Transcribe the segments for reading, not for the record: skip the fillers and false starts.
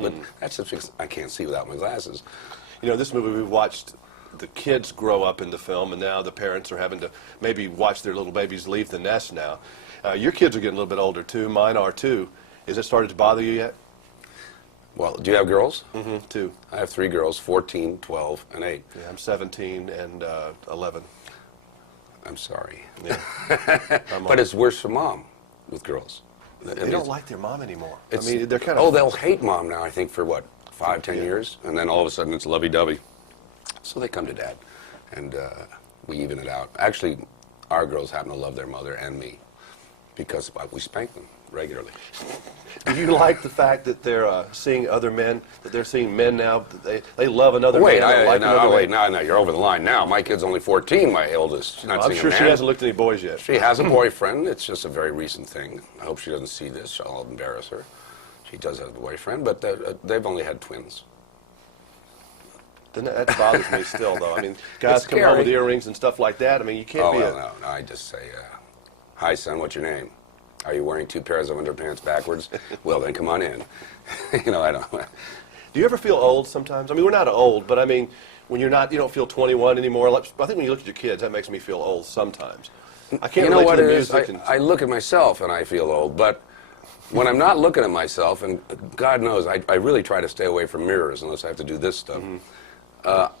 But that's just because I can't see without my glasses. You know, this movie we've watched the kids grow up in the film, and now the parents are having to maybe watch their little babies leave the nest now. Your kids are getting a little bit older too. Mine are too. Has it started to bother you yet? Well, do you have girls? Mm-hmm. Two. I have 3 girls, 14, 12, and 8. Yeah, I'm 17 and 11. I'm sorry. Yeah. But it's worse for mom with girls. They don't like their mom anymore. I It's, mean, they're kind of... oh, they'll hate mom now, I think, for what, 5, 10 years? And then all of a sudden it's lovey-dovey. So they come to dad, and we even it out. Actually, our girls happen to love their mother and me because we spank them regularly. Do you like the fact that they're seeing other men, that they're seeing men now, that they love another Wait, man? no, you're over the line now. My kid's only 14, my eldest. She's not I'm seeing sure a she man. hasn't looked at any boys yet. She has a boyfriend. It's just a very recent thing. I hope she doesn't see this. I'll embarrass her. She does have a boyfriend, but they've only had twins. Then that bothers me still, though. I mean, guys come home with earrings and stuff like that. I mean, you can't be well, no, I just say, hi, son, what's your name? Are you wearing 2 pairs of underpants backwards? Well, then come on in. You know, I don't... Do you ever feel old sometimes? I mean, we're not old, but I mean, when you're not, you don't feel 21 anymore. I think when you look at your kids, that makes me feel old sometimes. I can't relate to the music. I look at myself and I feel old, but when I'm not looking at myself, and God knows, I really try to stay away from mirrors unless I have to do this stuff.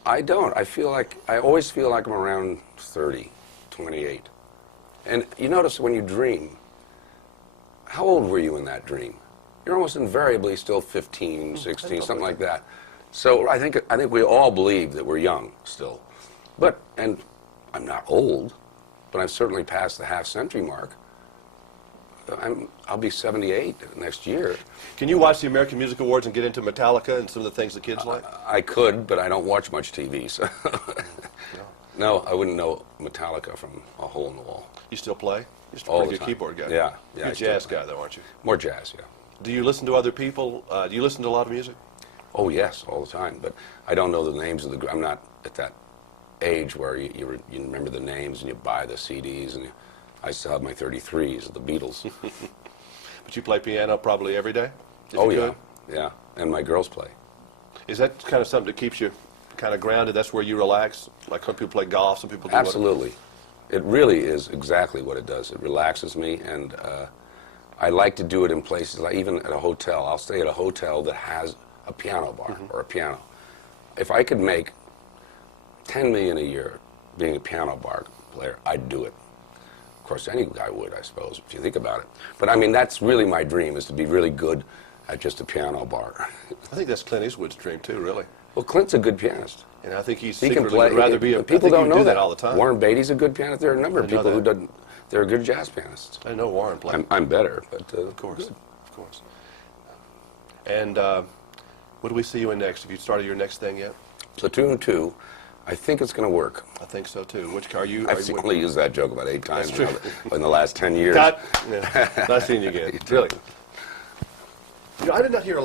I don't. I always feel like I'm around 30, 28. And you notice when you dream, how old were you in that dream? You're almost invariably still 15, 16, something like that. So I think we all believe that we're young still. And I'm not old, but I've certainly passed the half-century mark. I'll be 78 next year. Can you watch the American Music Awards and get into Metallica and some of the things the kids like? I could, but I don't watch much TV, so... No, I wouldn't know Metallica from a hole in the wall. You still play? You're still All a the pretty good time. keyboard guy. Yeah. You're a jazz guy, though, aren't you? More jazz, yeah. Do you listen to other people? Do you listen to a lot of music? Oh, yes, all the time. But I don't know the names of the... I'm not at that age where you remember the names and you buy the CDs. And I still have my 33s of the Beatles. But you play piano probably every day? Oh, yeah. Yeah. And my girls play. Is that kind of something that keeps you kind of grounded? That's where you relax? Like some people play golf, some people do Absolutely. It really is exactly what it does. It relaxes me, and I like to do it in places, like even at a hotel. I'll stay at a hotel that has a piano bar or a piano. If I could make $10 million a year being a piano bar player, I'd do it. Of course, any guy would, I suppose, if you think about it. But I mean, that's really my dream, is to be really good at just a piano bar. I think that's Clint Eastwood's dream, too, really. Well, Clint's a good pianist. And I think he He can secretly play. would rather be a... People don't know that all the time. Warren Beatty's a good pianist. There are a number of I know people who that. don't. They're good jazz pianists. I know Warren played. I'm better, but Of course, good. of course. And what do we see you in next? Have you started your next thing yet? Platoon 2, I think it's going to work. I think so too. Which car are you? I've only used that joke about 8 times true. now in the last 10 years. Cut. Yeah. Nice seeing you again. Really. You know, I did not hear a